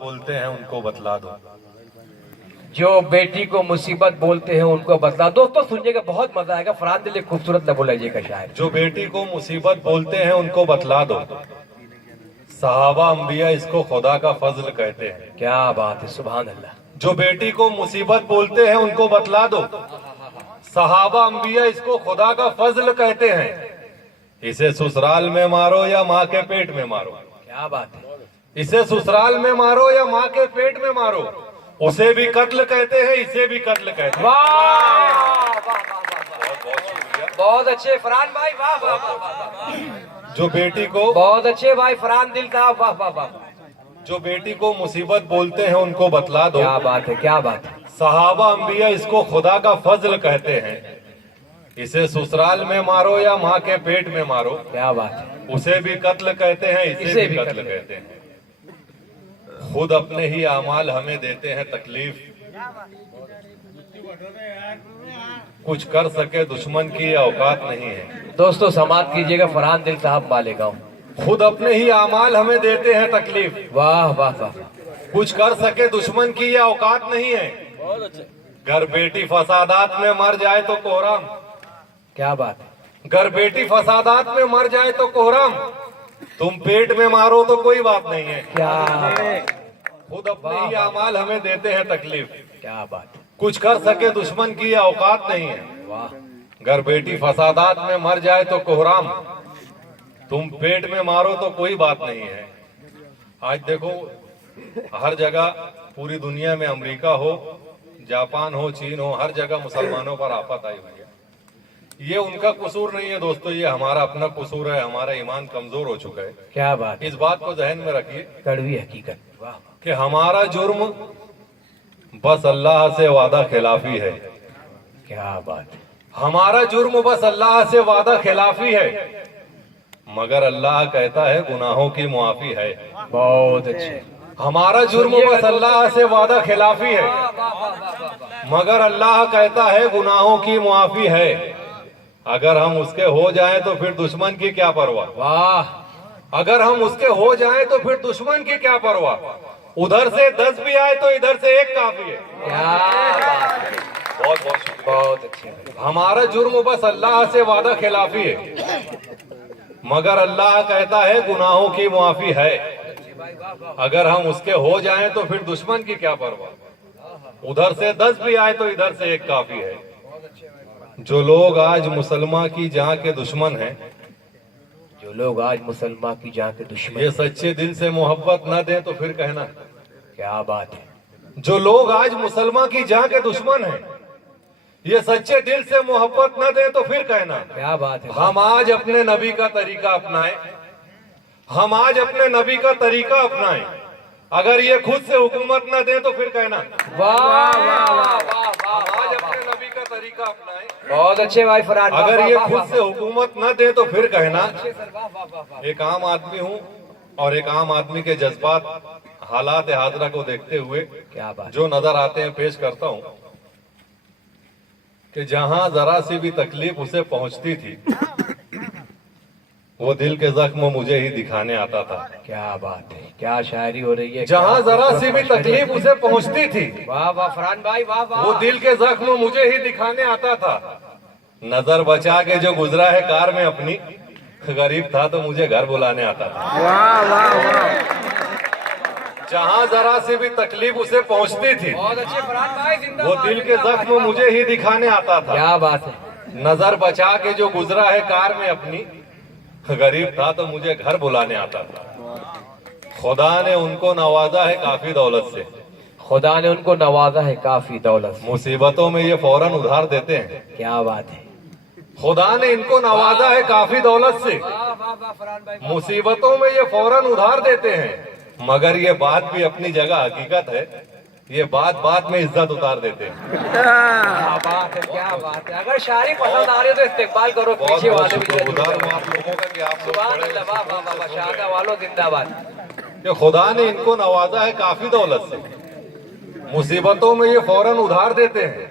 बोलते हैं उनको बतला दो। जो बेटी को मुसीबत बोलते हैं उनको बतला। दोस्तों सुनिएगा, बहुत मजा आएगा। फरहान दिल एक खूबसूरत नबुलैजे का शायर। जो बेटी को मुसीबत बोलते हैं उनको बतला दो, सहाबा अंबिया इसको खुदा का फजल कहते हैं। क्या बात है, सुभान अल्लाह। जो बेटी को मुसीबत बोलते हैं उनको बतला दो, सहाबा अंबिया इसको खुदा का फजल कहते हैं। इसे ससुराल में मारो या माँ के पेट में मारो। क्या बात है। इसे ससुराल में मारो या माँ के पेट में मारो, उसे भी कत्ल कहते हैं, इसे भी कत्ल कहते हैं। वाह, बहुत शुक्रिया। बहुत अच्छे फरहान भाई, वाह वाह वाह। जो बेटी को बहुत अच्छे भाई फरहान दिल का, वाह वाह वाह। जो बेटी को मुसीबत बोलते हैं उनको बतला दो, क्या बात है, क्या बात है। सहाबा अंबिया इसको खुदा का फजल कहते हैं। इसे ससुराल में मारो या माँ के पेट में मारो, क्या बात है। उसे भी कत्ल कहते हैं, इसे भी कत्ल कहते हैं। खुद अपने ही आमाल हमें देते हैं तकलीफ, कुछ कर सके दुश्मन की औकात नहीं है। दोस्तों समाप्त कीजिएगा, फरहान दिल साहब मालेगांव। खुद अपने ही आमाल हमें देते हैं तकलीफ, वाह वाह वाह। कुछ कर सके दुश्मन की यह औकात नहीं है। घर बेटी फसादात में मर जाए तो कोहराम। क्या बात है। घर बेटी फसादात में मर जाए तो कोहराम, तुम पेट में मारो तो कोई बात नहीं है। क्या खुद अपने ही आमाल हमें देते हैं तकलीफ, क्या बात है। कुछ कर सके दुश्मन की यह औकात नहीं है। वाह। घर बेटी फसादात में मर जाए तो कोहराम, तुम पेट में मारो तो कोई बात नहीं है। आज देखो हर जगह पूरी दुनिया में, अमेरिका हो, जापान हो, चीन हो, हर जगह मुसलमानों पर आफत आई हुई है। ये उनका कसूर नहीं है दोस्तों, ये हमारा अपना कसूर है। हमारा ईमान कमजोर हो चुका है। क्या बात है। इस बात को जहन में रखिए कड़वी हकीकत। वाह कि हमारा जुर्म बस अल्लाह से वादा खिलाफी है। क्या बात है। हमारा जुर्म बस अल्लाह से वादा खिलाफी है, मगर अल्लाह कहता है गुनाहों की मुआफी है। बहुत अच्छे। हमारा जुर्म बस अल्लाह से वादा खिलाफी है, मगर अल्लाह कहता है गुनाहों की मुआफी है। अगर हम उसके हो जाएं तो फिर दुश्मन की क्या परवाह। वाह। अगर हम उसके हो जाएं तो फिर दुश्मन की क्या परवाह। उधर से 10 भी आए तो इधर से एक काफी है। क्या बात है। बहुत बहुत शुक्रिया। बहुत अच्छे। हमारा जुर्म बस अल्लाह से वादा खिलाफी है, मगर अल्लाह कहता है गुनाहों की मुआफी है। अगर हम उसके हो जाएं तो फिर दुश्मन की क्या परवाह। उधर से 10 भी आए तो इधर से एक काफी है। जो लोग आज मुसलमान की जान के दुश्मन हैं, जो लोग आज मुसलमान की जान के दुश्मन, ये सच्चे दिल से मोहब्बत न दें तो फिर कहना। क्या बात है। जो लोग आज मुसलमान की जान के दुश्मन हैं, ये सच्चे दिल से मोहब्बत न दें तो फिर कहना। क्या बात है। हम आज अपने नबी का तरीका अपनाएं, हम आज अपने नबी का तरीका अपनाएं। अगर ये खुद से हुकूमत न दें तो फिर कहना। वाह वाह वाह वाह। हम आज अपने नबी का तरीका अपनाएं, बहुत अच्छे भाई फरहान। अगर ये खुद से हुकूमत न दे तो फिर कहना। एक आम आदमी हूँ और एक आम आदमी के जज्बात, हालात हाजरा को देखते हुए क्या बात। जो नजर आते हैं पेश करता हूँ कि जहां जरा सी भी तकलीफ उसे पहुंचती थी, वो दिल के जख्म मुझे ही दिखाने आता था। क्या बात है। क्या शायरी हो रही है। जहां जरा सी भी तकलीफ उसे पहुंचती थी, वाह वाह फरहान भाई, वाह वाह। वो दिल के जख्म मुझे ही दिखाने आता था। नजर बचा के जो गुजरा है कार में अपनी, गरीब था तो मुझे घर बुलाने आता था। वाह वाह वाह। जहां जरा सी भी तकलीफ उसे पहुंचती थी, बहुत अच्छे फरहान भाई, जिंदाबाद। वो दिल के जख्म मुझे ही दिखाने आता था। क्या बात है। नजर बचा के जो गुजरा है कार में अपनी, गरीब था तो मुझे घर बुलाने आता था। खुदा ने उनको नवाजा है काफी दौलत से, खुदा ने उनको नवाजा है काफी दौलत से। मुसीबतों में ये फौरन उधार देते हैं। क्या बात है। खुदा ने इनको नवाजा है काफी दौलत से, मुसीबतों में ये फौरन उधार देते हैं। मगर ये बात भी अपनी जगह हकीकत है, ये बात में इज्जत उतार देते हैं। क्या बात है, क्या बात है। अगर शायरी पसंद आ रही है तो इस्तेमाल करो। बहुत पीछे बहुत वाले भी शुक्रिया जरूर उधार करो। हूं आप लोगों का कि आप लोग सुभान बड़े अल्लाह, वाह वाह वाह। शाहदा वालों जिंदाबाद। कि खुदा ने इनको नवाजा है काफी दौलत से, मुसीबतों में ये फौरन उधार देते हैं।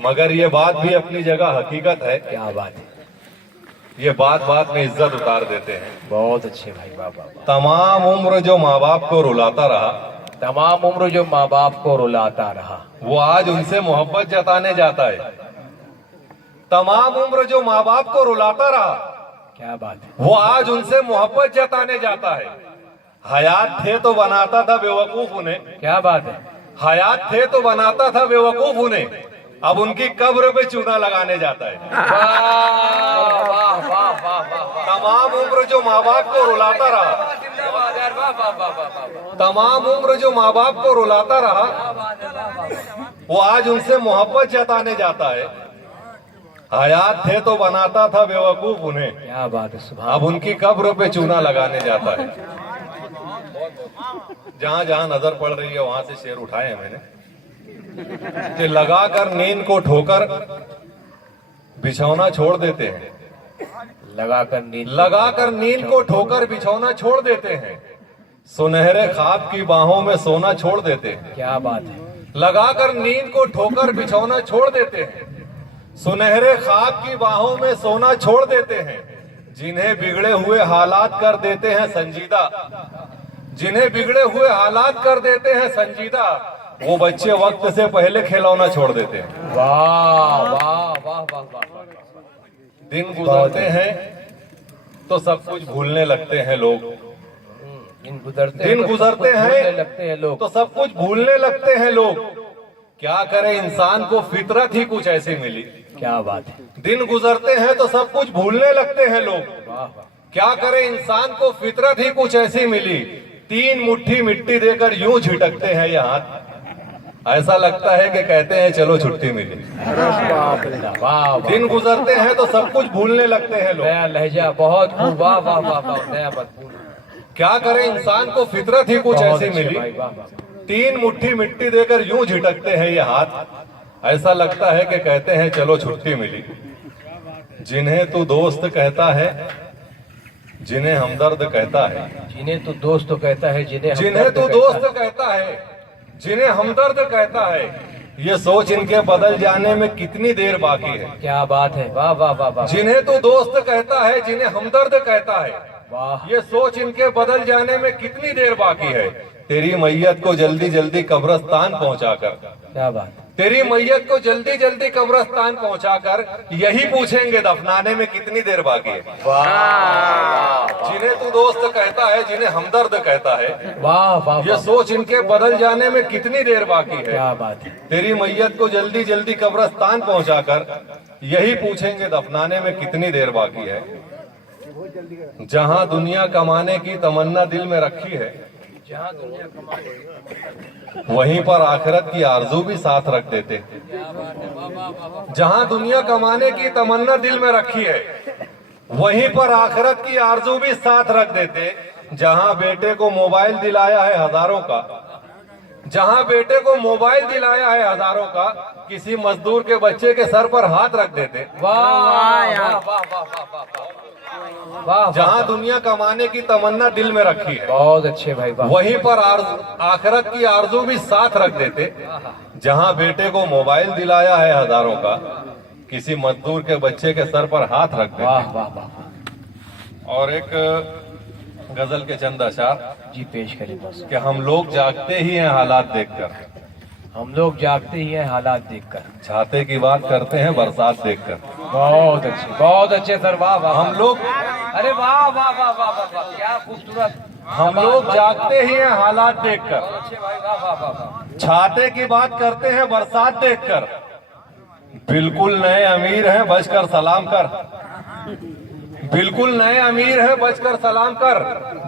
मगर ये बात भी अपनी जगह हकीकत है। क्या बात है। ये बात बात में इज्जत उतार देते हैं। बहुत अच्छे भाई, वाह वाह वाह। तमाम उम्र जो माँ बाप को रुलाता रहा, तमाम उम्र जो माँ बाप को रुलाता रहा, वो आज उनसे मोहब्बत जताने जाता है। तमाम उम्र जो माँ बाप को रुलाता रहा, क्या बात है। वो आज उनसे मोहब्बत जताने जाता है। हयात थे तो बनाता था बेवकूफ उन्हें, क्या बात है। हयात थे तो बनाता था बेवकूफ उन्हें, अब उनकी कब्र पे चूना लगाने जाता है। वाह वाह वाह वाह वाह। तमाम उम्र जो माँ बाप को रुलाता रहा, वाह वाह वाह वाह। तमाम उम्र जो माँ बाप को रुलाता रहा, वो आज उनसे मोहब्बत जताने जाता है। हयात थे तो बनाता था बेवकूफ उन्हें, क्या बात है, सुभान। अब उनकी कब्र पे चूना लगाने जाता है। जहां जहां नजर पड़ रही है वहां से शेर उठाए हैं मैंने कि लगाकर नींद को ठोकर बिछौना छोड़ देते हैं, लगाकर नींद को ठोकर बिछौना छोड़ देते हैं, सुनहरे ख्वाब की बाहों में सोना छोड़ देते हैं। क्या बात है। लगाकर नींद को ठोकर बिछौना छोड़ देते हैं, सुनहरे ख्वाब की बाहों में सोना छोड़ देते हैं। जिन्हें बिगड़े हुए हालात कर देते हैं संजीदा, जिन्हें बिगड़े हुए हालात कर देते हैं संजीदा, वो बच्चे वक्त से पहले खिलौना छोड़ देते हैं। वाह वाह वाह वाह वाह। दिन गुजरते हैं तो सब कुछ भूलने लगते हैं लोग, दिन गुजरते दिन गुजरते हैं लगते हैं लोग, तो सब कुछ भूलने लगते हैं लोग। क्या करे इंसान को फितरत ही कुछ ऐसी मिली। क्या बात है। दिन गुजरते हैं तो सब कुछ भूलने लगते हैं लोग। वाह वाह। क्या करे इंसान को फितरत ही कुछ ऐसी मिली। 3 मुट्ठी मिट्टी देकर यूं झिटकते हैं ये हाथ, ऐसा लगता है कि कहते हैं चलो छुट्टी मिली। वाह। दिन गुजरते हैं तो सब कुछ भूलने लगते हैं लोग। नया लहजा, बहुत खूब। वाह वाह वाह वाह। नया मजबूत। क्या करे इंसान को फितरत ही कुछ ऐसी मिली। भाई, वाह वाह। 3 मुट्ठी मिट्टी देकर यूं झिटकते हैं ये हाथ, ऐसा लगता है कि कहते हैं चलो छुट्टी मिली। जिन्हें तू दोस्त कहता है, जिन्हें हमदर्द कहता है, जिन्हें तू दोस्त कहता है, जिन्हें तू दोस्त कहता है, जिन्हें हमदर्द कहता है, ये सोच इनके बदल जाने में कितनी देर बाकी है। क्या बात है। वाह वाह वाह वाह। जिन्हें तू दोस्त कहता है, जिन्हें हमदर्द कहता है, वाह। ये सोच इनके बदल जाने में कितनी देर बाकी है। तेरी मैयत को जल्दी जल्दी कब्रिस्तान पहुंचाकर, क्या बात। तेरी मैयत को जल्दी जल्दी कब्रिस्तान पहुंचाकर यही पूछेंगे दफनाने में कितनी देर बाकी है। वाह। जिन्हें तू दोस्त कहता है, जिन्हें हमदर्द कहता है, वाह वाह। ये सोच इनके बदल जाने में कितनी देर बाकी है। क्या बात है। तेरी मैयत को जल्दी जल्दी कब्रिस्तान पहुंचाकर यही पूछेंगे दफनाने में कितनी देर बाकी है। जहां दुनिया कमाने की तमन्ना दिल में रखी है, जहाँ दुनिया कमाने, वहीं पर आखिरत की आरजू भी साथ रख देते। जहां दुनिया कमाने की तमन्ना दिल में रखी है, वहीं पर आखिरत की आरजू भी साथ रख देते। जहां बेटे को मोबाइल दिलाया है हजारों का, जहां बेटे को मोबाइल दिलाया है हजारों का, किसी मजदूर के बच्चे के सर पर हाथ रख देते। वाह वाह वाह वाह वाह। जहां दुनिया कमाने की तमन्ना दिल में रखी है, बहुत अच्छे भाई, वाह। वहीं पर आखिरत की आरजू भी साथ रख देते। जहां बेटे को मोबाइल दिलाया है हजारों का, किसी मजदूर के बच्चे के सर पर हाथ रख देते। वाह वाह वाह। और एक गजल के चंद अशार जी पेश करें बस। कि हम लोग जागते ही हैं हालात देखकर, हम लोग जागते ही हैं हालात देखकर, छाते की बात करते हैं बरसात देखकर। बहुत अच्छे सर, वाह वाह। हम लोग, अरे वाह वाह वाह वाह वाह वाह, क्या खूबसूरत। हम लोग जागते ही हैं हालात देखकर, अच्छे भाई, वाह वाह वाह वाह। छाते की बात करते हैं बरसात देखकर। बिल्कुल नए अमीर हैं बचकर सलाम कर, बिल्कुल नए अमीर हैं बचकर सलाम कर,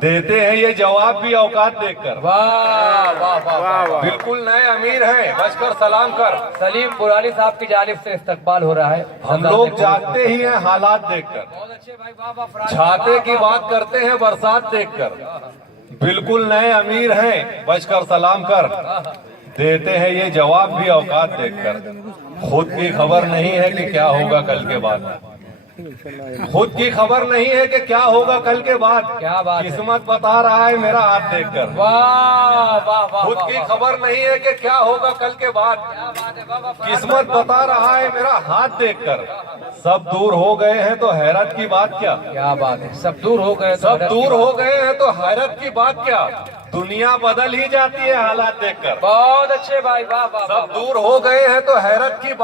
देते हैं ये जवाब भी औकात देखकर। वाह वाह वाह वाह। बिल्कुल नए अमीर हैं बचकर सलाम कर। सलीम पुरानी साहब की जानिब से इस्तकबाल हो रहा है। हम लोग जागते ही हैं हालात देखकर, बहुत अच्छे भाई, वाह वाह। छाते की बात करते हैं बरसात देखकर। बिल्कुल नए अमीर हैं बचकर सलाम कर, देते हैं ये जवाब भी औकात देखकर। खुद की खबर नहीं है कि क्या होगा कल के बाद, खुद की खबर नहीं है कि क्या होगा कल के बाद। क्या बात है। किस्मत बता रहा है मेरा हाथ देखकर। वाह वाह वाह। खुद की खबर नहीं है कि क्या होगा कल के बाद, किस्मत बता रहा है मेरा हाथ देखकर। सब दूर हो गए हैं तो हैरत की बात क्या। क्या बात है, सब दूर हो गए तो सब हैरत की दूर बात। हो गए हैं तो हैरत की बात क्या। दुनिया बदल ही जाती है हालात देखकर। बहुत अच्छे भाई, वाह वाह वाह, सब वाह। दूर हो गए हैं तो हैरत की